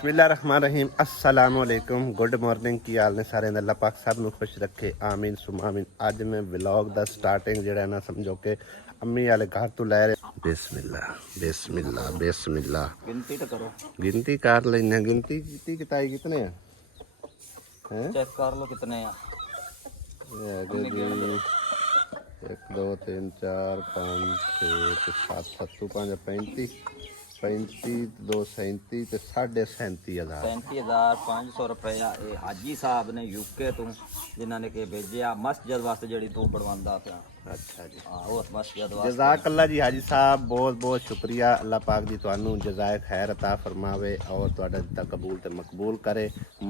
बिस्मिल्लाहिर्रहमानिर्रहीम अस्सलाम वालेकुम गुड मॉर्निंग की हाल ने सारे अल्लाह पाक सब नु खुश रखे आमीन सुम आमीन। अज मैं व्लॉग दा स्टार्टिंग जेड़ा ना समझो कि अम्मी वाले घर तो लै रहे। बिस्मिल्लाह बिस्मिल्लाह बिस्मिल्लाह गिनती तो करो, गिनती कर लेने। गिनती की किताई कितने हैं चेक कर लो कितने हैं। ये आगे जी 1 2 3 4 5 6 7 7 5 35 35 2 37 ਤੇ 37,500 37,500 रुपया ਇਹ ਹਾਜੀ ਸਾਹਿਬ ਨੇ ਯੂਕੇ ਤੋਂ ਜਿਨ੍ਹਾਂ ਨੇ ਕਿ ਭੇਜਿਆ ਮਸਜਿਦ ਵਾਸਤੇ ਜਿਹੜੀ ਤੂੰ ਬਣਵਾਉਂਦਾ ਪਿਆ। अच्छा जी ਹਾਂ ਉਹ ਮਸਜਿਦ ਵਾਸਤੇ जज़ाकल्ला जी हाजी साहब बहुत बहुत शुक्रिया। अल्लाह पाक जी तुहानू जज़ाए खैर अता फरमावे और तुहाडा दिता कबूल ते मकबूल करे।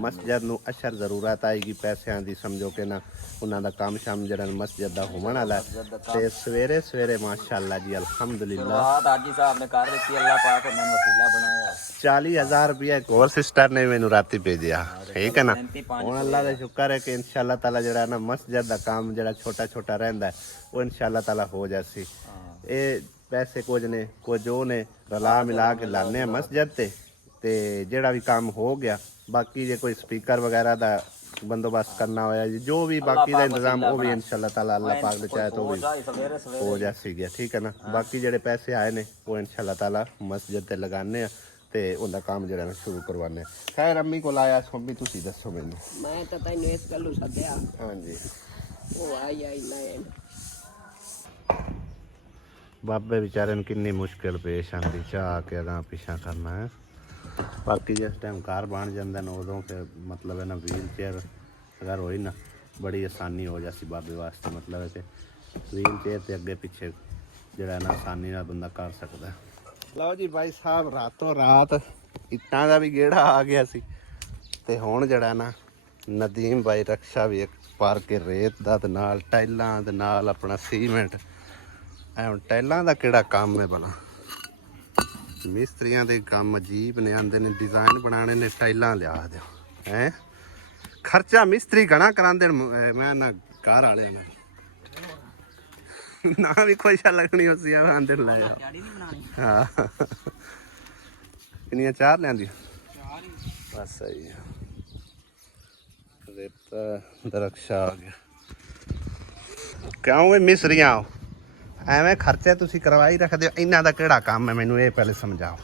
मस्जिद नू अशर जरूरत आएगी पैसों की, समझो कि ना उन्हां दा काम शाम जड़ा मस्जिद दा होवन वाला ते सवेरे सवेरे माशाअल्लाह जी अल्हम्दुलिल्लाह शुरुआत हाजी साहब ने कर दी। अल्लाह पाक ने वसीला बनाया। 40,000 रुपया एक और सिस्टर ने मैनू राती भेजा, ठीक है ना। हुण अल्लाह दा शुक्र है कि इंशाअल्लाह ताला जड़ा ना मस्जिद दा काम जड़ा छोटा छोटा रहिंदा है वो इंशाअल्लाह ताला हो जासी। ये पैसे कुछ ने कुछ जो ने रला मिला के लाने मस्जिद ते जेड़ा भी काम हो गया बाकी जे कोई स्पीकर वगैरह दा बंदोबस्त करना होया जो भी बाकी दा इंतजाम वो भी इंशाअल्लाह ताला अल्लाह पाक ने चाहे तो भी हो जासी गया, ठीक है ना। बाकी जेड़े पैसे आए ने वो इंशाअल्लाह ताला मस्जिद ते लगाने ते उनका काम जरा शुरू करवाने। खैर अम्मी को आया अम्मी तुसी दसो मैनू। मैं तो तैनू इस गल्लू सद्या। हाँ जी वो आई मैं बाबे बेचारे ने किन्नी मुश्किल पेश आती चाह के अगर पिछा करना है। बाकी जिस टाइम घर बन जाते हैं उदों फिर मतलब है ना व्हील चेयर अगर होई ना बड़ी आसानी हो जाती बाबे वास्ते। मतलब है कि व्हील चेयर से अगे पिछे जरा ना आसानी ना बंदा कर सकता है। लो जी भाई साहब रातों रात इट्टां का भी गेड़ा आ गया सी ते हुण जड़ा ना नदीम भाई रक्षा भी एक पार के रेत दा ते नाल टाइलां ते नाल अपना सीमेंट ਹੁਣ ਟਾਈਲਾਂ ਦਾ ਕਿਹੜਾ ਕੰਮ ਹੈ ਭਲਾ। ਮਿਸਤਰੀਆਂ ਦੇ ਕੰਮ ਅਜੀਬ ਨੇ, ਆਂਦੇ ਨੇ ਡਿਜ਼ਾਈਨ ਬਣਾਉਣੇ ਨੇ ਟਾਈਲਾਂ ਲਿਆ ਦਿਓ ਹੈ। ਖਰਚਾ ਮਿਸਤਰੀ ਘਣਾ ਕਰਾਉਂਦੇ ਨੇ। ਮੈਂ ਨਾ ਘਰ ਵਾਲਿਆਂ ਨਾਲ ਨਾ ਵੀ ਖੁਸ਼ਾ ਲੱਗਣੀ ਉਸੇ ਆਂਦੇ ਲੈ ਹਾਂ ਕਿੰਨੀਆਂ ਚਾਰ ਲਿਆਂਦੀ ਬਸ ਸਹੀ ਹੈ। ਰੇਤਾ ਦਾ ਰਕਸ਼ਾ ਆ ਗਿਆ ਕਿਉਂ ਇਹ ਮਿਸਤਰੀਆਂ ਐਵੇਂ ਖਰਚੇ ਤੁਸੀਂ ਕਰਵਾਈ ਰੱਖਦੇ ਹੋ। ਇਹਨਾਂ ਦਾ ਕਿਹੜਾ ਕੰਮ ਹੈ ਮੈਨੂੰ ਇਹ ਪਹਿਲੇ ਸਮਝਾਓ।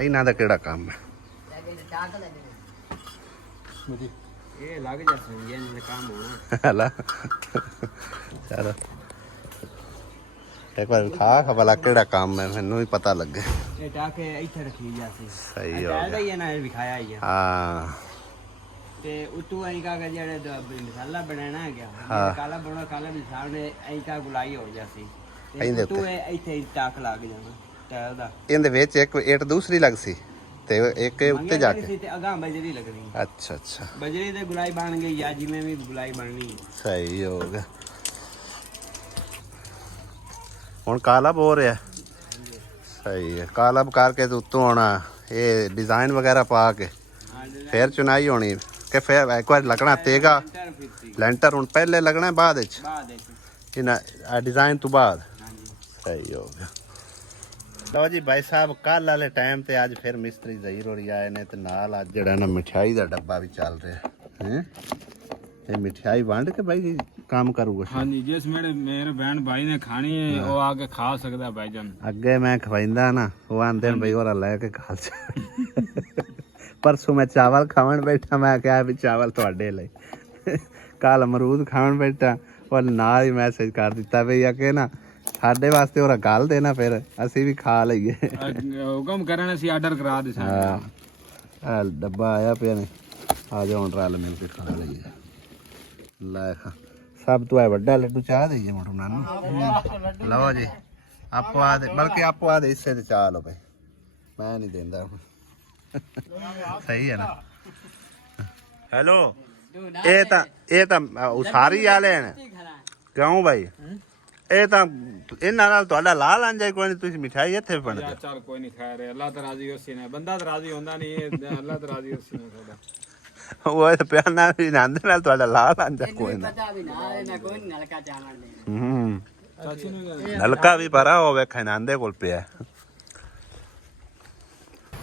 ਇਹਨਾਂ ਦਾ ਕਿਹੜਾ ਕੰਮ ਹੈ? ਇਹ ਲੱਗ ਜਾਂਦੇ ਇਹਨਾਂ ਦਾ ਕੰਮ ਹੋਣਾ। ਹਲਾ ਚਲੋ ਇੱਕ ਵਾਰ ਖਾ ਭਲਾ ਕਿਹੜਾ ਕੰਮ ਹੈ ਮੈਨੂੰ ਵੀ ਪਤਾ ਲੱਗੇ। ਇਹ ਟਾਕੇ ਇੱਥੇ ਰੱਖੀ ਜਾਂਦੀ ਸਹੀ ਹੋ ਗਿਆ। ਇਹਦਾ ਹੀ ਇਹਨਾਂ ਨੇ ਵਿਖਾਇਆ ਹੀ ਆ। ਹਾਂ ਤੇ ਉਤੋਂ ਐਂ ਕਾ ਜਿਹੜੇ ਮਸਾਲਾ ਬਣਾਣਾ ਹੈ ਗਿਆ ਕਾਲਾ ਬਣਾ ਕਾਲਾ ਵੀ ਸਾਹਮਣੇ ਐਂ ਕਾ ਗੁਲਾਈ ਹੋ ਜਾਸੀ ਤੇ ਉਤੋਂ ਇੱਥੇ ਟਾਕ ਲੱਗ ਜਾਣਾ ਟਾਇਲ ਦਾ। ਇਹਦੇ ਵਿੱਚ ਇੱਕ ਇੱਟ ਦੂਸਰੀ ਲੱਗ ਸੀ ਤੇ ਇੱਕ ਉੱਤੇ ਜਾ ਕੇ ਤੇ ਅਗਾਂ ਬਜਰੀ ਲੱਗਣੀ। ਅੱਛਾ ਅੱਛਾ ਬਜਰੀ ਤੇ ਗੁਲਾਈ ਬਣ ਗਈ ਜਾਂ ਜਿਵੇਂ ਵੀ ਗੁਲਾਈ ਬਣਨੀ। ਸਹੀ ਹੋ ਗਿਆ। ਹੁਣ ਕਾਲਾ ਬੋ ਰਿਹਾ ਸਹੀ ਹੈ। ਕਾਲਾ ਕਰਕੇ ਤੇ ਉੱਤੋਂ ਆਉਣਾ ਇਹ ਡਿਜ਼ਾਈਨ ਵਗੈਰਾ ਪਾ ਕੇ ਫਿਰ ਚੁਨਾਈ ਹੋਣੀ ਕਿ ਫਿਰ ਇੱਕ ਵਾਰ ਲੱਗਣਾ ਤੇਗਾ ਲੈਂਟਰ। ਹੁਣ ਪਹਿਲੇ ਲੱਗਣਾ ਬਾਅਦ ਵਿੱਚ ਇਹਨਾਂ डिजाइन तो बाद सही हो गया। लो जी भाई साहब कल वाले टाइम ते अज फिर मिस्त्री ज़हीर होरी आए ने ते नाल अज जिहड़ा ना मिठाई दा डब्बा भी चल रहा है। ये मिठाई वंड के भाई काम करूगा। हाँ जी जिस मेरे बहन भाई ने खानी है वो आके खा सकता है भाईजान। अगे मैं खवाइंदा ना वो आंदे भाई और लेके खा परसों मैं चावल खावन बैठा मैं क्या भी चावल थोड़े लिए कल अमरूद खावन बैठा और नाल ही मैसेज कर दिता भी अगे ना साडे वास्ते और गल देना फिर असी भी खा लईए। हुक्म करने से ऑर्डर करा दे। हां डब्बा आया पे ने आ जाओ हुण रल मिल के खा लईए। लै खा सब तो है बड़ा लड्डू चाह दईए मोटू नानू। लो जी आपो आ दे बल्कि आपो आ दे हिस्से ते चाह लो भाई मैं नहीं देंदा। सही है ना। हेलो ਇਹ ਤਾਂ ਉਸਾਰੀ ਵਾਲੇ ਨੇ ਕਿਉਂ ਭਾਈ ਇਹ ਤਾਂ ਇਹਨਾਂ ਨਾਲ ਤੁਹਾਡਾ ਲਾ ਲਾਂਜਾ ਕੋਈ ਨਹੀਂ। ਤੁਸੀਂ ਮਿਠਾਈ ਇੱਥੇ ਬਣਦੇ ਚੱਲ ਕੋਈ ਨਹੀਂ ਖਾ ਰਹੇ। ਅੱਲਾਹ ਤਾਂ ਰਾਜ਼ੀ ਹੋਸੀ ਨੇ ਬੰਦਾ ਤਾਂ ਰਾਜ਼ੀ ਹੁੰਦਾ ਨਹੀਂ ਅੱਲਾਹ ਤਾਂ ਰਾਜ਼ੀ ਹੋਸੀ ਨੇ ਤੁਹਾਡਾ ਉਹ ਪਿਆਰ ਨਾਲ ਵੀ ਨੰਦ ਨਾਲ ਤੁਹਾਡਾ ਲਾ ਲਾਂਜਾ ਕੋਈ ਨਾ। ਪਤਾ ਵੀ ਨਾ ਮੈਂ ਕੋਈ ਨਲਕਾ ਚਾਵਣ ਦੇ ਚਾਚੀ ਨੂੰ ਨਲਕਾ ਵੀ ਭਰਾ ਹੋਵੇ ਖਾਨਾਂਦੇ ਕੋਲ ਪਿਆ।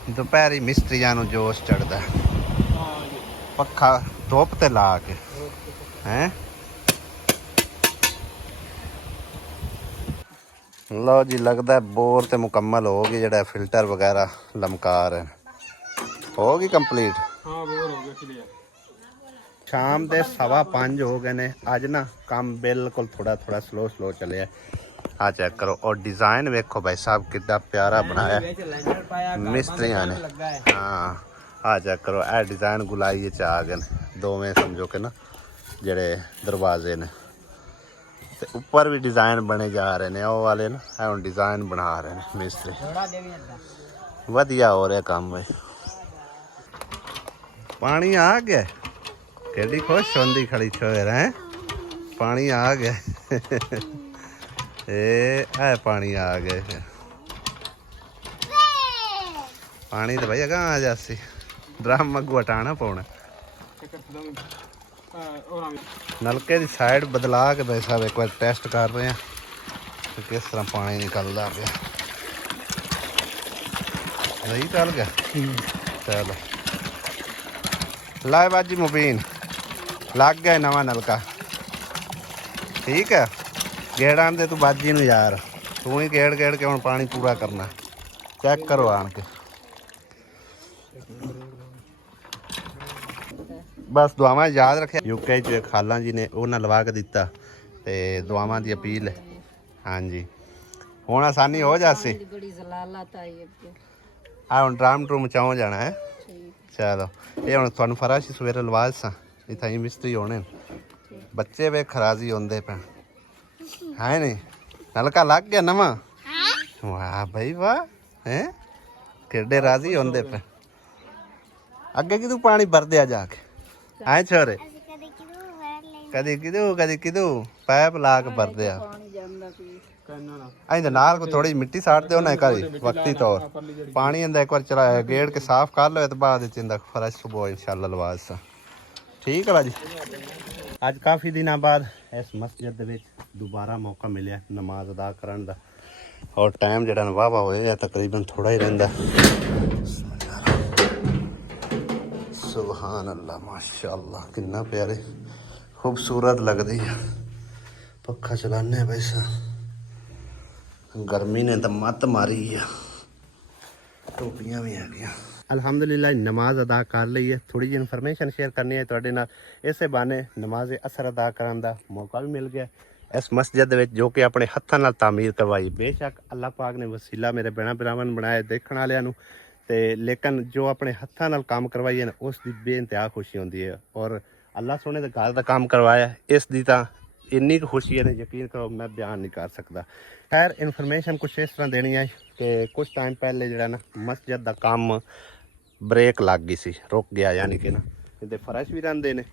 ਦੁਪਹਿਰੀ ਮਿਸਤਰੀਆਂ ਨੂੰ ਜੋਸ਼ ਚੜਦਾ ਹਾਂ ਜੀ ਪੱਖਾ ਧੁੱਪ ਤੇ ਲਾ ਕੇ ਹੈ। ਲਓ ਜੀ ਲੱਗਦਾ ਬੋਰ ਤੇ ਮੁਕੰਮਲ ਹੋ ਗਈ, ਜਿਹੜਾ ਫਿਲਟਰ ਵਗੈਰਾ ਲਮਕਾ ਰਹੇ ਹੋ ਗਈ ਕੰਪਲੀਟ। ਹਾਂ ਬੋਰ ਹੋ ਗਿਆ ਕਲੀਅਰ। ਸ਼ਾਮ ਦੇ 5:15 ਹੋ ਗਏ ਨੇ। ਅੱਜ ਨਾ ਕੰਮ ਬਿਲਕੁਲ ਥੋੜਾ ਸਲੋ ਚੱਲਿਆ। ਆ ਚੈੱਕ ਕਰੋ ਔਰ ਡਿਜ਼ਾਈਨ ਵੇਖੋ ਭਾਈ ਸਾਹਿਬ ਕਿੱਦਾਂ ਪਿਆਰਾ ਬਣਾਇਆ ਵਿੱਚ ਲੈਂਟਰ ਪਾਇਆ ਮਿਸਤਰੀਆਂ ਨੇ। ਲੱਗਾ ਹੈ। ਹਾਂ ਆ ਚੈੱਕ ਕਰੋ ਇਹ ਡਿਜ਼ਾਈਨ ਗੁਲਾਈ ਚ ਆ ਗਏ ਨੇ ਦੋਵੇਂ, ਸਮਝੋ ਕਿ ਨਾ ਜਿਹੜੇ ਦਰਵਾਜ਼ੇ ਨੇ ਤੇ ਉੱਪਰ ਵੀ ਡਿਜ਼ਾਈਨ ਬਣੇ ਜਾ ਰਹੇ ਨੇ। ਉਹ ਵਾਲੇ ਨਾ ਇਹ ਹੁਣ ਡਿਜ਼ਾਈਨ ਬਣਾ ਰਹੇ ਨੇ ਮਿਸਤਰੀ। ਥੋੜਾ ਦੇ ਵੀ ਅੱਧਾ ਵਧੀਆ ਹੋ ਰਿਹਾ ਕੰਮ ਬਈ। ਪਾਣੀ ਆ ਗਿਆ, ਕਿਹੜੀ ਖੁਸ਼ ਹੁੰਦੀ ਖੜੀ ਛੋਰ ਹੈ। ਪਾਣੀ ਆ ਗਿਆ ਇਹ ਪਾਣੀ ਆ ਗਿਆ ਫਿਰ। ਪਾਣੀ ਤਾਂ ਭਾਈ ਅਗਾ ਆ ਜਾਸੀ, ਡਰਮ ਅੱਗੂ ਹਟਾਣਾ ਪਾਉਣਾ। ਨਲਕੇ ਦੀ ਸਾਈਡ ਬਦਲਾ ਕੇ ਭਾਈ ਸਾਹਿਬ ਇੱਕ ਵਾਰ ਟੈਸਟ ਕਰ ਰਹੇ ਆ ਕਿ ਕਿਸ ਤਰ੍ਹਾਂ ਪਾਣੀ ਨਿਕਲਦਾ ਪਿਆ। ਸਹੀ ਚੱਲ ਗਿਆ। ਚਲੋ ਲਾਏ ਬਾਜੀ ਮੁਬੀਨ ਲੱਗ ਗਿਆ ਨਵਾਂ ਨਲਕਾ। ਠੀਕ ਹੈ ਗੇੜਾਂ ਦੇ ਤੂੰ ਬਾਜੀ ਨੂੰ ਯਾਰ, ਤੂੰ ਹੀ ਗੇੜ ਕੇ ਹੁਣ ਪਾਣੀ ਪੂਰਾ ਕਰਨਾ। ਚੈੱਕ ਕਰੋ ਆਣ ਕੇ। ਬਸ ਦੁਆਵਾਂ ਯਾਦ ਰੱਖਿਆ। ਯੂਕੇ ਚ ਖਾਲਾਂ ਜੀ ਨੇ ਉਹਨਾਂ ਲਵਾ ਕੇ ਦਿੱਤਾ ਤੇ ਦੁਆਵਾਂ ਦੀ ਅਪੀਲ ਹੈ। ਹਾਂਜੀ ਹੁਣ ਆਸਾਨੀ ਹੋ ਜਾਸੀ। बड़ी जलालत आई है। ਆ ਹੁਣ ਡਰਾਮ ਟਰੂਮ ਚਾਹੋ ਜਾਣਾ ਹੈ। ਚਲੋ ਇਹ ਹੁਣ ਤੁਹਾਨੂੰ ਫਰਾਸ਼ ਸਵੇਰੇ ਲਵਾ ਸਾਂ ਇੱਥੇ ਹੀ ਮਿਸਤਰੀ ਹੋਣੇ। ਬੱਚੇ ਵੇਖ ਰਾਜ਼ੀ ਹੁੰਦੇ ਪਏ ਹੈ ਨਹੀਂ। ਨਲਕਾ ਲੱਗ ਗਿਆ ਨਵਾਂ। ਵਾਹ ਬਈ ਵਾਹ ਹੈ ਕਿੱਡੇ ਰਾਜ਼ੀ ਹੁੰਦੇ ਪਏ। ਅੱਗੇ ਕਿਦੋਂ ਪਾਣੀ ਭਰਦੇ ਆ ਜਾ ਕੇ ਐ ਛੋਰੇ ਕਦੀ ਕਿਦੋਂ ਪਾਈਪ ਲਾ ਕੇ ਭਰਦੇ ਆ। ਇਹਦੇ ਨਾਲ ਕੋ ਥੋੜੀ ਮਿੱਟੀ ਸਾੜ ਦਿਓ ਨਾ ਕਰੀ ਵਕਤੀ ਤੌਰ ਪਾਣੀ ਇਹਦਾ ਇੱਕ ਵਾਰ ਚਲਾਇਆ ਗੇੜ ਕੇ ਸਾਫ਼ ਕਰ ਲਓ ਤੇ ਬਾਅਦ ਵਿੱਚ ਇਹਦਾ ਫਰਸ਼ ਸੁਬੋ ਇਨਸ਼ਾਅੱਲਾ ਲਵਾ ਸਾਂ। ਠੀਕ ਹੈ ਬਾਜੀ। ਅੱਜ ਕਾਫੀ ਦਿਨਾਂ ਬਾਅਦ ਇਸ ਮਸਜਿਦ ਦੇ ਵਿੱਚ ਦੁਬਾਰਾ ਮੌਕਾ ਮਿਲਿਆ ਨਮਾਜ਼ ਅਦਾ ਕਰਨ ਦਾ ਔਰ ਟਾਈਮ ਜਿਹੜਾ ਵਾਹਵਾ ਹੋਇਆ ਤਕਰੀਬਨ ਥੋੜਾ ਹੀ ਰਹਿੰਦਾ। ਸੁਭਾਨ ਅੱਲਾ ਮਾਸ਼ਾਅੱਲਾ ਕਿੰਨਾ ਪਿਆਰੇ ਖੂਬਸੂਰਤ ਲੱਗਦੀ ਹੈ। ਪੱਖਾ ਚਲਾਨੇ ਵੈਸਾ ਗਰਮੀ ਨੇ ਤਾਂ ਮੱਤ ਮਾਰੀ ਆ। ਟੋਪੀਆਂ ਵੀ ਆ ਗਈਆਂ। ਅਲਹਮਦੁਲਿਲਾ ਨਮਾਜ਼ ਅਦਾ ਕਰ ਲਈ ਹੈ। ਥੋੜੀ ਜਿਹੀ ਇਨਫੋਰਮੇਸ਼ਨ ਸ਼ੇਅਰ ਕਰਨੀ ਹੈ ਤੁਹਾਡੇ ਨਾਲ। ਇਸੇ ਬਹਾਨੇ ਨਮਾਜ਼ ਅਸਰ ਅਦਾ ਕਰਨ ਦਾ ਮੌਕਾ ਵੀ ਮਿਲ ਗਿਆ ਇਸ ਮਸਜਿਦ ਦੇ ਵਿੱਚ ਜੋ ਕਿ ਆਪਣੇ ਹੱਥਾਂ ਨਾਲ ਤਾਮੀਰ ਕਰਵਾਈ। ਬੇਸ਼ੱਕ ਅੱਲਾਹ ਪਾਕ ਨੇ ਵਸੀਲਾ ਮੇਰੇ ਭਰਾਵਾਂ ਨੂੰ ਬਣਾਇਆ ਦੇਖਣ ਵਾਲਿਆਂ ਨੂੰ ਤੇ ਲੇਕਿਨ ਜੋ ਆਪਣੇ ਹੱਥਾਂ ਨਾਲ ਕੰਮ ਕਰਵਾਈਏ ਨਾ ਉਸ ਦੀ ਬੇਇੰਤਹਾ ਖੁਸ਼ੀ ਹੁੰਦੀ ਹੈ। ਔਰ ਅੱਲਾਹ ਸੋਹਣੇ ਦੇ ਘਰ ਦਾ ਕੰਮ ਕਰਵਾਇਆ ਇਸ ਦੀ ਤਾਂ ਇੰਨੀ ਕੁ ਖੁਸ਼ੀ ਹੈ ਯਕੀਨ ਕਰੋ ਮੈਂ ਬਿਆਨ ਨਹੀਂ ਕਰ ਸਕਦਾ। ਖੈਰ ਇਨਫੋਰਮੇਸ਼ਨ ਕੁਛ ਇਸ ਤਰ੍ਹਾਂ ਦੇਣੀ ਹੈ ਕਿ ਕੁਛ ਟਾਈਮ ਪਹਿਲੇ ਜਿਹੜਾ ਨਾ ਮਸਜਿਦ ਦਾ ਕੰਮ ਬ੍ਰੇਕ ਲੱਗ ਗਈ ਸੀ, ਰੁਕ ਗਿਆ। ਯਾਨੀ ਕਿ ਨਾ ਇਹਦੇ ਫਰਸ਼ ਵੀ ਰਹਿੰਦੇ ਨੇ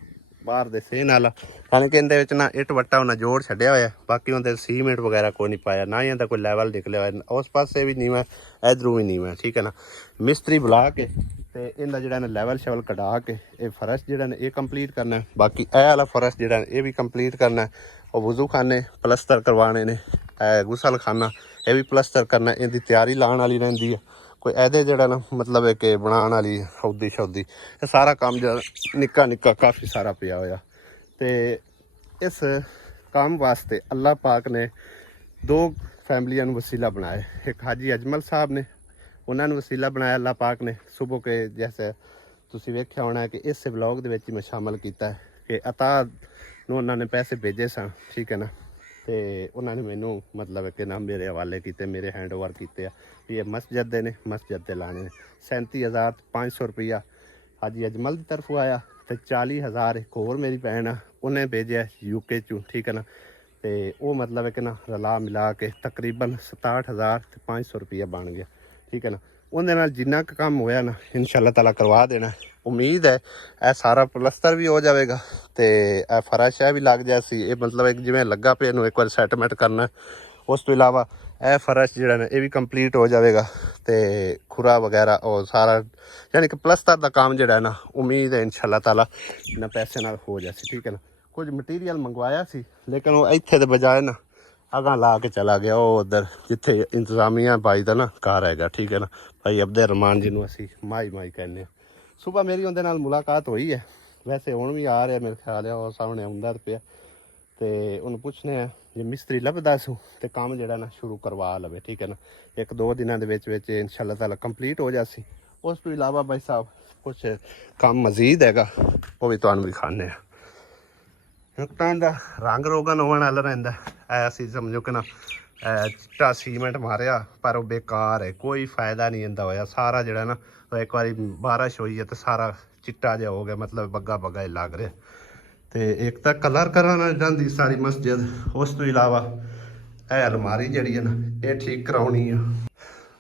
ਬਾਹਰ ਦੇ ਸੇ ਨਾਲ, ਯਾਨੀ ਕਿ ਇਹਦੇ ਵਿੱਚ ਨਾ ਇੱਟ ਵੱਟਾ ਉਹਨਾਂ ਜੋੜ ਛੱਡਿਆ ਹੋਇਆ। ਬਾਕੀ ਉਹਦੇ ਸੀਮੈਂਟ ਵਗੈਰਾ ਕੋਈ ਨਹੀਂ ਪਾਇਆ, ਨਾ ਹੀ ਇਹਦਾ ਕੋਈ ਲੈਵਲ ਨਿਕਲਿਆ ਹੋਇਆ। ਉਸ ਪਾਸੇ ਵੀ ਨੀਵਾਂ ਇਧਰੋਂ ਵੀ ਨੀਵਾਂ। ਠੀਕ ਹੈ ਨਾ। ਮਿਸਤਰੀ ਬੁਲਾ ਕੇ ਤੇ ਇਹਦਾ ਜਿਹੜਾ ਨਾ ਲੈਵਲ ਸ਼ੈਵਲ ਕਢਾ ਕੇ ਇਹ ਫਰਸ਼ ਜਿਹੜਾ ਨੇ ਇਹ ਕੰਪਲੀਟ ਕਰਨਾ। ਬਾਕੀ ਇਹ ਵਾਲਾ ਫਰਸ਼ ਜਿਹੜਾ ਇਹ ਵੀ ਕੰਪਲੀਟ ਕਰਨਾ। ਉਹ ਵਜ਼ੂ ਖਾਨੇ ਪਲਸਤਰ ਕਰਵਾਉਣੇ ਨੇ। ਗੁਸਲ ਖਾਨਾ ਇਹ ਵੀ ਪਲਸਤਰ ਕਰਨਾ। ਇਹਦੀ ਤਿਆਰੀ ਲਾਉਣ ਵਾਲੀ ਰਹਿੰਦੀ ਹੈ। ਕੋਈ ਇਹਦੇ ਜਿਹੜਾ ਨਾ ਮਤਲਬ ਹੈ ਕਿ ਬਣਾਉਣ ਵਾਲੀ ਹੌਦੀ ਸ਼ੌਦੀ ਇਹ ਸਾਰਾ ਕੰਮ ਜਿਹੜਾ ਨਿੱਕਾ ਕਾਫੀ ਸਾਰਾ ਪਿਆ ਹੋਇਆ। ਤੇ ਇਸ ਕੰਮ ਵਾਸਤੇ ਅੱਲਾਹ ਪਾਕ ਨੇ ਦੋ ਫੈਮਲੀਆਂ ਨੂੰ ਵਸੀਲਾ ਬਣਾਇਆ। ਇੱਕ ਹਾਜੀ ਅਜਮਲ ਸਾਹਿਬ ਨੇ, ਉਹਨਾਂ ਨੂੰ ਵਸੀਲਾ ਬਣਾਇਆ ਅੱਲਾਹ ਪਾਕ ਨੇ। ਸੁਬਹ ਕੇ ਜੈਸੇ ਤੁਸੀਂ ਵੇਖਿਆ ਹੋਣਾ ਕਿ ਇਸ ਵਲੌਗ ਦੇ ਵਿੱਚ ਮੈਂ ਸ਼ਾਮਲ ਕੀਤਾ ਕਿ ਅਤਾ ਨੂੰ ਉਹਨਾਂ ਨੇ ਪੈਸੇ ਭੇਜੇ ਸਨ। ਠੀਕ ਹੈ ਨਾ। ਤੇ ਉਹਨਾਂ ਨੇ ਮੈਨੂੰ ਮਤਲਬ ਕਿ ਨਾ ਮੇਰੇ ਹਵਾਲੇ ਕੀਤੇ, ਮੇਰੇ ਹੈਂਡ ਓਵਰ ਕੀਤੇ ਆ ਵੀ ਇਹ ਮਸਜਿਦ ਦੇ ਨੇ, ਮਸਜਿਦ ਤੇ ਲਾਣੇ ਨੇ। 37,500 ਰੁਪਈਆ ਹਾਜੀ ਅਜਮਲ ਦੀ ਤਰਫੋਂ ਆਇਆ ਤੇ 40,000 ਇੱਕ ਹੋਰ ਮੇਰੀ ਭੈਣ ਆ ਉਹਨੇ ਭੇਜਿਆ UK ਚੋਂ। ਠੀਕ ਹੈ ਨਾ। ਤੇ ਉਹ ਮਤਲਬ ਹੈ ਕਿ ਨਾ ਰਲਾ ਮਿਲਾ ਕੇ ਤਕਰੀਬਨ 67,500 ਰੁਪਈਆ ਬਣ ਗਿਆ। ਠੀਕ ਹੈ ਨਾ। ਉਹਦੇ ਨਾਲ ਜਿੰਨਾ ਕੁ ਕੰਮ ਹੋਇਆ ਨਾ ਇਨਸ਼ਾਅੱਲਾ ਤਾਲਾ ਕਰਵਾ ਦੇਣਾ। ਉਮੀਦ ਹੈ ਇਹ ਸਾਰਾ ਪਲਸਤਰ ਵੀ ਹੋ ਜਾਵੇਗਾ ਤੇ ਇਹ ਫਰਸ਼ ਵੀ ਲੱਗ ਜਾ ਸੀ। ਇਹ ਮਤਲਬ ਇੱਕ ਜਿਵੇਂ ਲੱਗਾ ਪਿਆ ਇਹਨੂੰ ਇੱਕ ਵਾਰ ਸੈਟਲਮੈਂਟ ਕਰਨਾ। ਉਸ ਤੋਂ ਇਲਾਵਾ ਇਹ ਫਰਸ਼ ਜਿਹੜਾ ਨਾ ਇਹ ਵੀ ਕੰਪਲੀਟ ਹੋ ਜਾਵੇਗਾ ਤੇ ਖੁਰਾ ਵਗੈਰਾ ਉਹ ਸਾਰਾ ਯਾਨੀ ਕਿ ਪਲਸਤਰ ਦਾ ਕੰਮ ਜਿਹੜਾ ਨਾ ਉਮੀਦ ਹੈ ਇਨਸ਼ਾਅੱਲਾ ਤਾਲਾ ਇਹਨਾਂ ਪੈਸੇ ਨਾਲ ਹੋ ਜਾਸੀ। ਠੀਕ ਹੈ ਨਾ। ਕੁਝ ਮਟੀਰੀਅਲ ਮੰਗਵਾਇਆ ਸੀ ਲੇਕਿਨ ਉਹ ਇੱਥੇ ਦੇ ਬਜਾਏ ਨਾ ਅਗਾਂ ਲਾ ਕੇ ਚਲਾ ਗਿਆ ਉਹ ਉਧਰ ਜਿੱਥੇ ਇੰਤਜ਼ਾਮੀਆ ਭਾਈ ਦਾ ਨਾ ਘਰ ਹੈਗਾ, ਠੀਕ ਹੈ ਨਾ। ਭਾਈ ਅਬਦੁਰ ਰਹਿਮਾਨ ਜੀ ਨੂੰ ਅਸੀਂ ਮਾਈ ਮਾਈ ਕਹਿੰਦੇ ਹਾਂ। ਸੁਬਾ ਮੇਰੀ ਉਹਦੇ ਨਾਲ ਮੁਲਾਕਾਤ ਹੋਈ ਹੈ, ਵੈਸੇ ਹੁਣ ਵੀ ਆ ਰਿਹਾ ਮੇਰੇ ਖਿਆਲ ਆ, ਉਹ ਸਾਹਮਣੇ ਆਉਂਦਾ ਪਿਆ। ਤੇ ਉਹਨੂੰ ਪੁੱਛਨੇ ਆ ਜੇ ਮਿਸਤਰੀ ਲੱਭਦਾ ਸੂ ਤੇ ਕੰਮ ਜਿਹੜਾ ਨਾ ਸ਼ੁਰੂ ਕਰਵਾ ਲਵੇ, ਠੀਕ ਹੈ ਨਾ। 1-2 ਦਿਨਾਂ ਦੇ ਵਿੱਚ ਇਨਸ਼ਾਅੱਲਾ ਤਾਲਾ ਕੰਪਲੀਟ ਹੋ ਜਾਸੀ। ਉਸ ਤੋਂ ਇਲਾਵਾ ਭਾਈ ਸਾਹਿਬ ਕੁਛ ਕੰਮ ਮਜ਼ੀਦ ਹੈਗਾ, ਉਹ ਵੀ ਤੁਹਾਨੂੰ ਦਿਖਾਉਂਦੇ ਆ। ਤਾਂ ਦਾ ਰੰਗ ਰੋਗਨ ਹੋਣ ਵਾਲਾ ਰਹਿੰਦਾ ਐ, ਅਸੀਂ ਸਮਝੋ ਕਿ ਨਾ ਚਿੱਟਾ ਸੀਮੈਂਟ ਮਾਰਿਆ ਪਰ ਉਹ ਬੇਕਾਰ ਹੈ, ਕੋਈ ਫਾਇਦਾ ਨਹੀਂ ਇਹਦਾ ਹੋਇਆ। ਸਾਰਾ ਜਿਹੜਾ ਨਾ ਇੱਕ ਵਾਰੀ ਬਾਰਿਸ਼ ਹੋਈ ਹੈ ਤੇ ਸਾਰਾ ਚਿੱਟਾ ਜਿਹਾ ਹੋ ਗਿਆ, ਮਤਲਬ ਬੱਗਾ ਬੱਗਾ ਹੀ ਲੱਗ ਰਿਹਾ। ਤੇ ਇੱਕ ਤਾਂ ਕਲਰ ਕਰਾਉਣਾ ਜਾਂਦੀ ਸਾਰੀ ਮਸਜਿਦ। ਉਸ ਤੋਂ ਇਲਾਵਾ ਇਹ ਅਲਮਾਰੀ ਜਿਹੜੀ ਹੈ ਨਾ ਇਹ ਠੀਕ ਕਰਾਉਣੀ ਆ,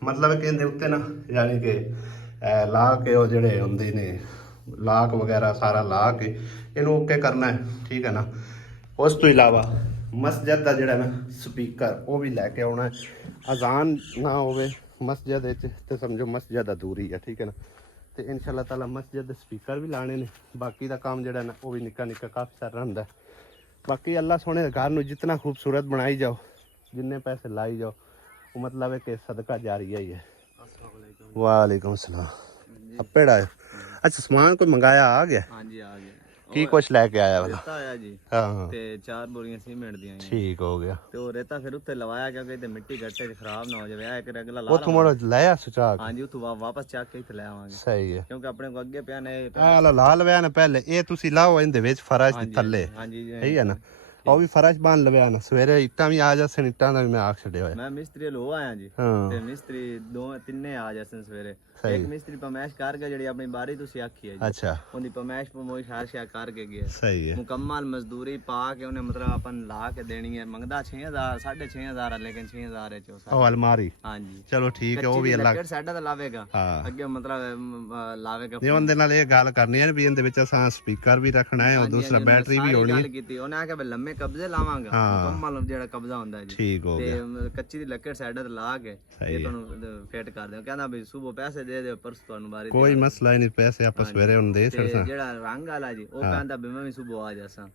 ਮਤਲਬ ਕਿ ਇਹਦੇ ਉੱਤੇ ਨਾ ਯਾਨੀ ਕਿ ਲਾ ਕੇ ਉਹ ਜਿਹੜੇ ਹੁੰਦੇ ਨੇ ਲਾਕ ਵਗੈਰਾ ਸਾਰਾ ਲਾ ਕੇ ਇਹਨੂੰ ਓਕੇ ਕਰਨਾ ਹੈ, ਠੀਕ ਹੈ ਨਾ। ਉਸ ਤੋਂ ਇਲਾਵਾ ਮਸਜਿਦ ਦਾ ਜਿਹੜਾ ਨਾ ਸਪੀਕਰ ਉਹ ਵੀ ਲੈ ਕੇ ਆਉਣਾ ਹੈ। ਅਜ਼ਾਨ ਨਾ ਹੋਵੇ ਮਸਜਿਦ ਵਿੱਚ ਤੇ ਸਮਝੋ ਮਸਜਿਦ ਅਧੂਰੀ ਹੈ, ਠੀਕ ਹੈ ਨਾ। ਤੇ ਇਨਸ਼ਾਅੱਲਾ ਤਾਲਾ ਮਸਜਿਦ ਦੇ ਸਪੀਕਰ ਵੀ ਲਾਣੇ ਨੇ। ਬਾਕੀ ਦਾ ਕੰਮ ਜਿਹੜਾ ਨਾ ਉਹ ਵੀ ਨਿੱਕਾ ਨਿੱਕਾ ਕਾਫੀ ਸਾਰਾ ਹੁੰਦਾ। ਬਾਕੀ ਅੱਲਾ ਸੋਹਣੇ ਘਰ ਨੂੰ ਜਿਤਨਾ ਖੂਬਸੂਰਤ ਬਣਾਈ ਜਾਓ, ਜਿੰਨੇ ਪੈਸੇ ਲਾਈ ਜਾਓ, ਉਹ ਮਤਲਬ ਹੈ ਕਿ ਸਦਕਾ ਜਾਰੀਆ ਹੀ ਹੈ। ਵਾਲੇकुम सलाम। अपेड़ा है। अच्छा समान कोई मंगाया आ गया? हाँ जी आ गया। की कुछ लेके आया वाला? रेता आया जी हाँ ते 4 बोरियां सीमेंट दी आई ठीक हो गया। ते वो रेता फिर उत्ते लवाया क्योंकि ते मिट्टी गट्टे च खराब ना हो जावे। एक अगला वो ला तुम लाया सुचा के? हाँ जी उतो वापस चक के इत्थे ले आवांगे। सही है क्योंकि अपने को अगे पिया ने आ लाल वया ने पहले ए तुसी लाओ इंदे विच फर्श दे थल्ले हाँ जी सही है ना। ਉਹ ਵੀ ਫਰਸ਼ ਬਣ ਲਵਿਆ ਨਾ, ਸਵੇਰੇ ਇੱਟਾਂ ਵੀ ਆ ਜਾਸਣ, ਇੱਟਾਂ ਦਾ ਵੀ ਮੈਂ ਆਖ ਛੱਡਿਆ ਹੋਇਆ। मैं मिस्त्री लो आया जी ਹਾਂ ते मिस्त्री दो तिन्ने आ जासन सवेरे। सही। एक मिस्त्री पमैश करके जेडी अपनी बारी तुसी आखी है जी अच्छा ओंदी पमैश पमोई शार शार करके गया सही है। मुकम्मल मजदूरी पा के उन्हें मतलब अपन ला के देनी है। मंगदा 6000 6.5 लेकिन 6000 है ਉਹ ਅਲਮਾਰੀ हाँ जी ਚਲੋ ਠੀਕ ਹੈ, ਉਹ ਵੀ ਅੱਲਾ ਸਾਡਾ ਤਾਂ ਲਾਵੇਗਾ ਹਾਂ। ਅੱਗੇ ਮਤਲਬ ਲਾਵੇਗਾ। ਜੇ ਉਹਦੇ ਨਾਲ ਇਹ ਗੱਲ ਕਰਨੀ ਹੈ ਵੀ ਇਹਦੇ ਵਿੱਚ ਅਸਾਂ ਸਪੀਕਰ ਵੀ ਰੱਖਣਾ ਹੈ, ਉਹ ਦੂਸਰਾ ਬੈਟਰੀ ਵੀ ਹੋਣੀ ਹੈ। ਕੀਤੀ ਉਹਨੇ ਆਖਿਆ ਵੀ ਲੰਮੇ ਕਬਜ਼ੇ ਲਾਵਾਂਗਾ, ਮੁਕੰਮਲ ਜਿਹੜਾ ਕਬਜ਼ਾ ਹੁੰਦਾ ਹੈ ਜੀ। ਠੀਕ ਹੋ ਗਿਆ। ਤੇ ਕੱਚੀ ਦੀ ਲੱਕੜ ਸਾਈਡਾਂ ਤੇ ਲਾ ਕੇ ਇਹ ਤੁਹਾਨੂੰ ਫਿੱਟ ਕਰ ਦਿਓ। ਕਹਿੰਦਾ ਵੀ ਸਵੇਰ ਪੈਸੇ ਦੇ ਦਿਓ, ਪਰਸ ਤੁਹਾਨੂੰ ਬਾਰੀ ਕੋਈ ਮਸਲਾ ਹੀ ਨਹੀਂ, ਪੈਸੇ ਆਪਾਂ ਸਵੇਰੇ ਹੁਣ ਦੇ ਤੇ ਛੜਸਾਂ। ਜਿਹੜਾ ਰੰਗ ਵਾਲਾ ਜੀ ਉਹ ਕਹਿੰਦਾ ਵੀ ਮੈਂ ਵੀ ਸਵੇਰ ਆ ਜਾਸਾਂ।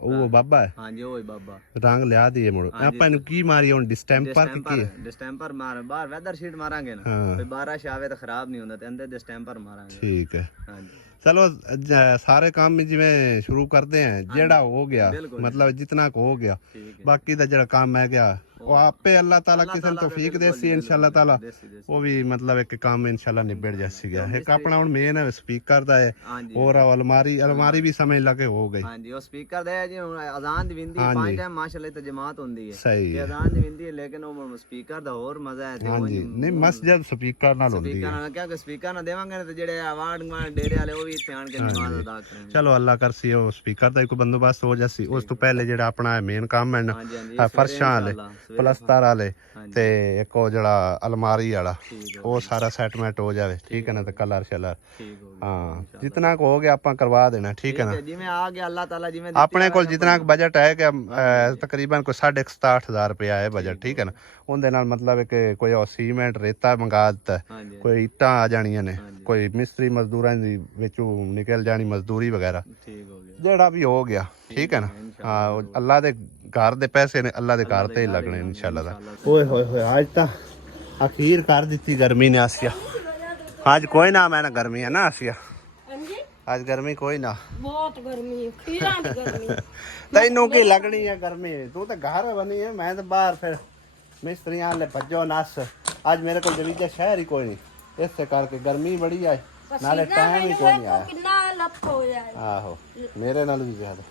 ਉਹ ਬਾਬਾ ਹੈ ਹਾਂਜੀ ਉਹ ਹੀ ਬਾਬਾ ਰੰਗ ਲਿਆ ਦੀਏ ਮੁੜ। ਆਪਾਂ ਇਹਨੂੰ ਕੀ ਮਾਰੀ ਹੁਣ ਡਿਸਟੈਂਪਰ ਕੀ? ਡਿਸਟੈਂਪਰ ਮਾਰ ਬਾਹਰ ਵੈਦਰ ਸ਼ੀਟ ਮਾਰਾਂਗੇ ਨਾ, ਤੇ ਬਾਰਿਸ਼ ਆਵੇ ਤਾਂ ਖਰਾਬ ਨਹੀਂ ਹੁੰਦਾ, ਤੇ ਅੰਦਰ ਡਿਸਟੈਂਪਰ ਮਾਰਾਂਗੇ। ਠੀਕ ਹੈ ਹਾਂਜੀ ਚਲੋ ਸਾਰੇ ਕੰਮ ਜਿਵੇਂ ਸ਼ੁਰੂ ਕਰਦੇ ਆ, ਜਿਹੜਾ ਹੋ ਗਿਆ ਮਤਲਬ ਜਿੰਨਾ ਕੁ ਹੋ ਗਿਆ, ਬਾਕੀ ਦਾ ਜਿਹੜਾ ਕੰਮ ਹੈ ਗਿਆ ਉਹ ਆਪੇ ਅੱਲਾਹ ਤਾਲਾ ਕਿਸੇ ਨੂੰ ਤੌਫੀਕ ਦੇਸੀ ਇਨਸ਼ਾਅੱਲਾ ਤਾਲਾ, ਉਹ ਵੀ ਮਤਲਬ ਇੱਕ ਕੰਮ ਇਨਸ਼ਾਅੱਲਾ ਨਿਬੜ ਜਾਸੀ ਗਿਆ। ਇੱਕ ਆਪਣਾ ਹੁਣ ਮੇਨ ਹੈ ਸਪੀਕਰ ਦਾ ਹੈ, ਹੋਰ ਅਲਮਾਰੀ ਵੀ ਸਮਝ ਲੱਗੇ ਹੋ ਗਈ। ਹਾਂਜੀ ਉਹ ਸਪੀਕਰ ਦਾ ਜੀ ਹੁਣ ਅਜ਼ਾਨ ਦੀ ਵਿੰਦੀ 5 ਟਾਈਮ ਮਾਸ਼ਾਅੱਲਾ ਤੇ ਜਮਾਤ ਹੁੰਦੀ ਹੈ ਸਹੀ ਹੈ, ਅਜ਼ਾਨ ਦੀ ਵਿੰਦੀ ਹੈ, ਲੇਕਿਨ ਉਹ ਸਪੀਕਰ ਦਾ ਹੋਰ ਮਜ਼ਾ ਹੈ। ਹਾਂਜੀ ਨਹੀਂ ਮਸਜਿਦ ਸਪੀਕਰ ਨਾਲ ਹੁੰਦੀ ਸਪੀਕਰ ਹੈ। ਨਾਲ ਕਿਉਂਕਿ ਸਪੀਕਰ ਨਾਲ ਦੇਵਾਂਗੇ ਤੇ ਜਿਹੜੇ ਆਵਾਜ਼ ਡੇਰੇ ਵਾਲੇ ਉਹ ਵੀ ਇੱਥੇ ਆਣ ਕੇ ਨਮਾਜ਼ ਅਦਾ ਕਰਨਗੇ। ਚਲੋ ਅੱਲਾਹ ਕਰਸੀ ਉਹ ਸਪੀਕਰ ਦਾ ਕੋਈ ਬੰਦੋਬਸਤ ਹੋ ਜਾਸੀ। ਉਸ ਤੋਂ ਪਹਿਲੇ ਜਿਹੜਾ ਆਪਣਾ ਮੇਨ ਕੰਮ ਹੈ ਨਾ ਫਰਸ਼ਾਂ ਵਾਲੇ ਪਲਸਤਰ ਵਾਲੇ ਤੇ ਇੱਕ ਉਹ ਜਿਹੜਾ ਅਲਮਾਰੀ ਵਾਲਾ ਉਹ ਸਾਰਾ ਸੈਟਮੈਂਟ ਹੋ ਜਾਵੇ, ਠੀਕ ਹੈ ਨਾ। ਤੇ ਕਲਰ ਸ਼ਲਰ ਹਾਂ ਜਿੰਨਾ ਕੁ ਹੋ ਗਿਆ ਆਪਾਂ ਕਰਵਾ ਦੇਣਾ, ਠੀਕ ਹੈ ਨਾ। ਜਿਵੇਂ ਆ ਗਿਆ ਅੱਲਾਹ ਤਾਲਾ ਜਿਵੇਂ ਆਪਣੇ ਕੋਲ ਜਿੰਨਾ ਕੁ ਬਜਟ ਹੈ ਕਿ ਤਕਰੀਬਨ ਕੋਈ 67,000 ਰੁਪਇਆ ਹੈ ਬਜਟ, ਠੀਕ ਹੈ ਨਾ। ਉਹਦੇ ਨਾਲ ਮਤਲਬ ਹੈ ਕਿ ਕੋਈ ਸੀਮੈਂਟ ਰੇਤਾ ਮੰਗਾ ਦਿੱਤਾ, ਕੋਈ ਇੱਟਾਂ ਆ ਜਾਣੀਆਂ ਨੇ, ਕੋਈ ਮਿਸਤਰੀ ਮਜ਼ਦੂਰਾਂ ਦੀ ਵਿੱਚੋਂ ਨਿਕਲ ਜਾਣੀ ਮਜ਼ਦੂਰੀ ਵਗੈਰਾ, ਜਿਹੜਾ ਵੀ ਹੋ ਗਿਆ, ਠੀਕ ਹੈ ਨਾ। ਹਾਂ ਅੱਲਾ ਦੇ ਘਰ ਦੇ ਪੈਸੇ ਨੇ ਅੱਲਾ ਦੇ ਘਰ ਤੇ ਹੀ ਲੱਗਣੇ ਇਨਸ਼ਾਅੱਲਾ ਦਾ। ਓਏ ਹੋਏ ਹੋਏ ਅੱਜ ਤਾਂ ਅਖੀਰ ਕਰ ਦਿੱਤੀ ਗਰਮੀ ਨੇ ਆਸਿਆ। ਅੱਜ ਕੋਈ ਨਾ ਮੈਂ ਨਾ ਗਰਮੀ ਹੈ ਨਾ ਆਸਿਆ, ਅੱਜ ਗਰਮੀ ਕੋਈ ਨਾ, ਬਹੁਤ ਗਰਮੀ ਹੈ, ਖੀਰਾਂ ਦੀ ਗਰਮੀ। ਤੈਨੂੰ ਕੀ ਲੱਗਣੀ ਹੈ ਗਰਮੀ? ਤੂੰ ਤਾਂ ਘਰ ਬਣੀ ਹੈ, ਮੈਂ ਤਾਂ ਬਾਹਰ। ਫਿਰ ਮਿਸਤਰੀਆਂ ਵਾਲੇ ਭੱਜੋ ਨਸ। ਅੱਜ ਮੇਰੇ ਕੋਲ ਜਵੀਜਾ ਸ਼ਹਿਰ ਹੀ ਕੋਈ ਨਹੀਂ, ਇਸੇ ਕਰਕੇ ਗਰਮੀ ਬੜੀ ਹੈ, ਨਾਲੇ ਟਾਈਮ ਹੀ ਕੋਈ ਨਹੀਂ ਆਇਆ। ਕਿੰਨਾ ਲੱਪ ਹੋ ਜਾਏ। ਆਹੋ ਮੇਰੇ ਨਾਲ ਵੀ ਜ਼ਿਆਦਾ।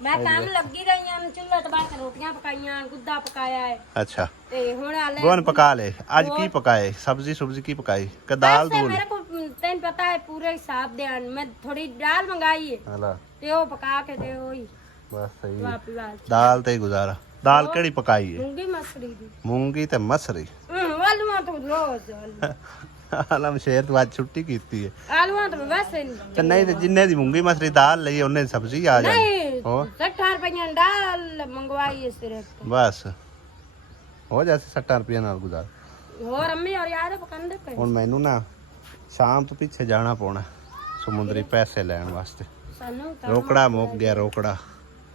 ਮੈਂ ਕੰਮ ਲੱਗੀ ਰਹੀ ਹਾਂ, ਚੁੱਲ੍ਹੇ ਤੇ ਬੈਠ ਕੇ ਰੋਟੀਆਂ ਪਕਾਈਆਂ, ਗੁੱਦਾ ਪਕਾਇਆ ਹੈ। ਅੱਛਾ ਤੇ ਹੁਣ ਆਲੇ ਗੋਨ ਪਕਾ ਲੈ। ਅੱਜ ਕੀ ਪਕਾਏ? ਸਬਜ਼ੀ ਕੀ ਪਕਾਈ ਕਿ ਦਾਲ ਦੂਲ? ਮੇਰੇ को ਤੈਨੂੰ ਪਤਾ ਹੈ ਪੂਰੇ ਹਿਸਾਬ ਦੇ ਆਣ। ਮੈਂ ਥੋੜੀ ਦਾਲ ਮੰਗਾਈ ਹੈ ਹਲਾ ਤੇ ਉਹ ਪਕਾ ਕੇ ਤੇ ਉਹੀ ਬਸ ਸਹੀ ਹੈ। ਵਾਪਸ ਦਾਲ ਤੇ ਗੁਜ਼ਾਰਾ। ਦਾਲ ਕਿਹੜੀ ਪਕਾਈ ਹੈ? ਮੂੰਗੀ ਮਸਰੀ ਦੀ। ਮੂੰਗੀ ਤੇ ਮਸਰੀ। ਆਲੂਆਂ ਤੋਂ ਰੋਜ਼ ਆਲਮ ਸ਼ੇਰ ਤੋਂ ਅੱਜ ਛੁੱਟੀ ਕੀਤੀ ਹੈ। ਆਲੂਆਂ ਤੋਂ ਵੈਸੇ ਨਹੀਂ। ਤੇ ਨਹੀਂ ਤੇ ਜਿੰਨੇ ਦੀ ਮੂੰਗੀ ਮਸਰੀ ਦਾਲ ਲਈ ਉਹਨੇ ਸਬਜ਼ੀ ਆ ਜਾਣੀ। ਨਹੀਂ 60 ਰੁਪਏ ਦਾਲ ਮੰਗਵਾਈ ਹੈ ਸਿਰਫ। ਬਸ ਹੋ ਜਾਸੀ 60 ਰੁਪਏ ਨਾਲ ਗੁਜ਼ਾਰ। ਹੋਰ ਅੰਮੀ ਔਰ ਯਾਰ ਪਕਾਉਂਦੇ ਪਏ। ਹੁਣ ਮੈਨੂੰ ਨਾ ਸ਼ਾਮ ਤੋਂ ਪਿੱਛੇ ਜਾਣਾ ਪਉਣਾ ਸਮੁੰਦਰੀ ਪੈਸੇ ਲੈਣ ਵਾਸਤੇ। ਸਾਨੂੰ ਰੋਕੜਾ ਮੁੱਕ ਗਿਆ, ਰੋਕੜਾ।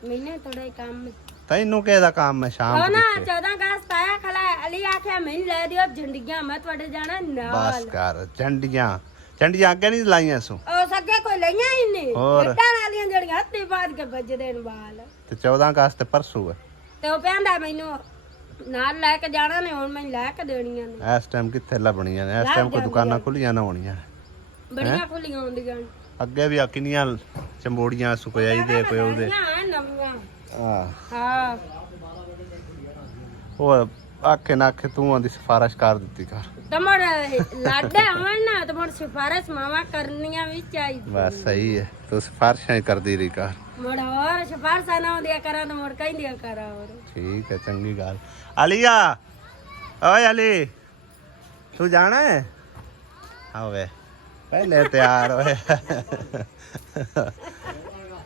ਮੈਨੇ ਥੋੜਾ ਕੰਮ ਤੈਨੂੰ ਕਿਹਦਾ ਕੰਮ ਹੈ ਸ਼ਾਮ ਉਹ ਨੂੰ ਨਾ ਕਿੱਥੇ? 14 ਅਗਸਤ ਆਇਆ ਖਲਾ ਅਲੀ ਆਖਿਆ ਮੈਨੂੰ ਲੈ ਦਿਓ ਝੰਡੀਆਂ ਮੈਂ ਤੁਹਾਡੇ ਜਾਣਾ ਬਸ ਨਾਲ ਕਰ ਝੰਡੀਆਂ ਅੱਗੇ ਨਹੀਂ ਲਾਈਆਂ ਸੂ ਉਹ ਸੱਗੇ ਕੋਈ ਲਈਆਂ ਹੀ ਨਹੀਂ ਹੋਰ? ਖੇਡਾਂ ਵਾਲੀਆਂ ਜਿਹੜੀਆਂ ਹੱਥੀ ਬਾਦ ਕੇ ਵੱਜਦੇ ਨੇ ਵਾਲ ਤੇ 14 ਅਗਸਤ ਤੇ ਪਰਸੂ ਹੈ ਤੇ ਉਹ ਕਹਿੰਦਾ ਮੈਨੂੰ ਨਾਲ ਲੈ ਕੇ ਜਾਣਾ ਨੇ ਹੁਣ ਮੈਨੂੰ ਲੈ ਕੇ ਦੇਣੀਆਂ ਨੇ ਇਸ ਟਾਈਮ ਕਿੱਥੇ ਲੱਭਣੀਆਂ ਨੇ ਇਸ ਟਾਈਮ ਕੋਈ ਦੁਕਾਨਾਂ ਖੁੱਲੀਆਂ ਨਾ ਹੋਣੀਆਂ ਬੜੀਆਂ ਖੁੱਲੀਆਂ ਹੁੰਦੀਆਂ ਨੇ ਅੱਗੇ ਵੀ ਆ ਕਿੰਨੀਆਂ ਚੰਬੋੜੀਆਂ ਸੁਕਜਾਈ ਦੇ ਕੋਈ ਉਹਦੇ ਨਵੀਆਂ ਨਵੀਆਂ ਹਾਂ ਹਾਂ ਉਹ ਆਖੇ ਨਾ ਆਖੇ ਤੂੰ ਆਂਦੀ ਸਿਫਾਰਿਸ਼ ਕਰ ਦਿੱਤੀ ਕਰ ਤਮਰ ਲਾਡੇ ਆਵਣ ਨਾ ਤਮਰ ਸਿਫਾਰਿਸ਼ ਮਾਵਾ ਕਰਨੀਆਂ ਵੀ ਚਾਹੀਦੀ ਬਸ ਸਹੀ ਹੈ ਤੂੰ ਸਿਫਾਰਿਸ਼ਾਂ ਹੀ ਕਰਦੀ ਰਹੀ ਕਰ ਮੋੜ ਹੋਰ ਸਿਫਾਰਿਸ਼ਾਂ ਨਾ ਹੁੰਦੀਆਂ ਕਰਾਂ ਤਾਂ ਮੋੜ ਕਹਿੰਦੀਆਂ ਕਰਾਂ ਹੋਰ ਠੀਕ ਹੈ ਚੰਗੀ ਗੱਲ ਅਲੀਆ ਓਏ ਅਲੀ ਤੂੰ ਜਾਣਾ ਹੈ ਆਵੇ ਪਹਿਲੇ ਤਿਆਰ ਹੋਏ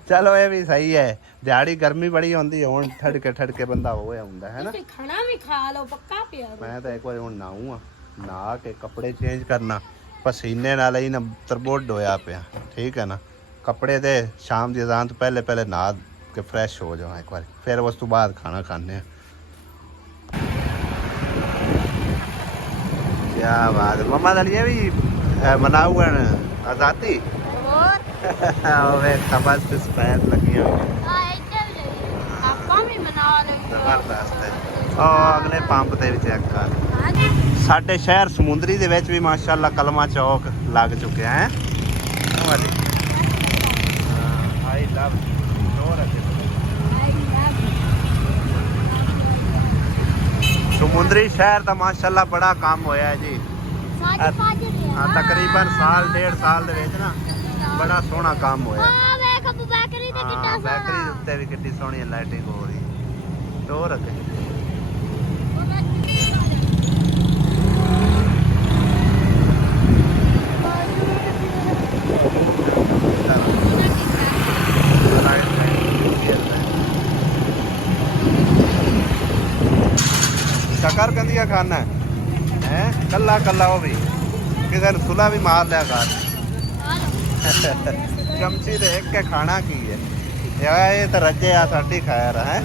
ਚਲੋ ਇਹ ਵੀ ਸਹੀ ਹੈ ਦਿਹਾੜੀ ਗਰਮੀ ਬੜੀ ਹੁੰਦੀ ਹੈ ਹੁਣ ਠੜਕੇ ਬੰਦਾ ਹੋਇਆ ਹੁੰਦਾ ਹੈ ਨਾ ਤੁਸੀਂ ਖਾਣਾ ਵੀ ਖਾ ਲਓ ਪੱਕਾ ਪਿਆ ਮੈਂ ਤਾਂ ਇੱਕ ਵਾਰ ਹੁਣ ਨਹਾਊਂ ਨਹਾ ਕੇ ਕੱਪੜੇ ਚੇਂਜ ਕਰਨਾ ਪਸੀਨੇ ਨਾਲ ਹੀ ਨਾ ਤਰਬੋਡ ਹੋਇਆ ਪਿਆ ਠੀਕ ਹੈ ਨਾ ਕੱਪੜੇ ਤੇ ਸ਼ਾਮ ਦੀ ਅਜ਼ਾਨ ਤੋਂ ਪਹਿਲੇ ਨਹਾ ਕੇ ਫਰੈਸ਼ ਹੋ ਜਾਵਾਂ ਇੱਕ ਵਾਰ ਫਿਰ ਉਸ ਤੋਂ ਬਾਅਦ ਖਾਣਾ ਖਾਣੇ ਆ क्या बात है मम्मा दलिए भी मना हुआ है आजादी और खबस पे स्पैन लगी हुई ਜ਼ਬਰਦਸਤ ਹੈ ਉਹ ਅਗਲੇ ਪੰਪ ਤੇ ਵੀ ਚੈੱਕ ਕਰ ਸਾਡੇ ਸ਼ਹਿਰ ਸਮੁੰਦਰੀ ਦੇ ਵਿੱਚ ਵੀ ਮਾਸ਼ਾਅੱਲਾ ਕਲਮਾ ਚੌਕ ਲੱਗ ਚੁੱਕਿਆ ਹੈ ਆਈ ਲਵ ਨੋਰ ਸਮੁੰਦਰੀ ਸ਼ਹਿਰ ਦਾ ਮਾਸ਼ਾਅੱਲਾ ਬੜਾ ਕੰਮ ਹੋਇਆ ਹੈ ਜੀ ਤਕਰੀਬਨ ਸਾਲ ਡੇਢ ਸਾਲ ਦੇ ਵਿੱਚ ਨਾ ਬੜਾ ਸੋਹਣਾ ਕੰਮ ਹੋਇਆ ਬੈਕਰੀ ਦੇ ਉੱਤੇ ਵੀ ਕਿੰਨੀ ਸੋਹਣੀ ਲਾਈਟਿੰਗ ਹੋ ਰਹੀ ਟੋਰ ਅੱਗੇ ਸ਼ਕਰ ਕੰਦੀਆਂ ਖਾਣਾ ਹੈ ਕੱਲਾ ਉਹ ਵੀ ਕਿਸੇ ਨੂੰ ਸੁਲਾ ਵੀ ਮਾਰ ਲਿਆ ਕਰ ਚਮਚੀ ਦੇਖ ਕੇ ਖਾਣਾ ਕੀ ਹੈ ਇਹ ਤਾਂ ਰੱਜੇ ਆ ਸਾਡੀ ਖੈਰ ਹੈ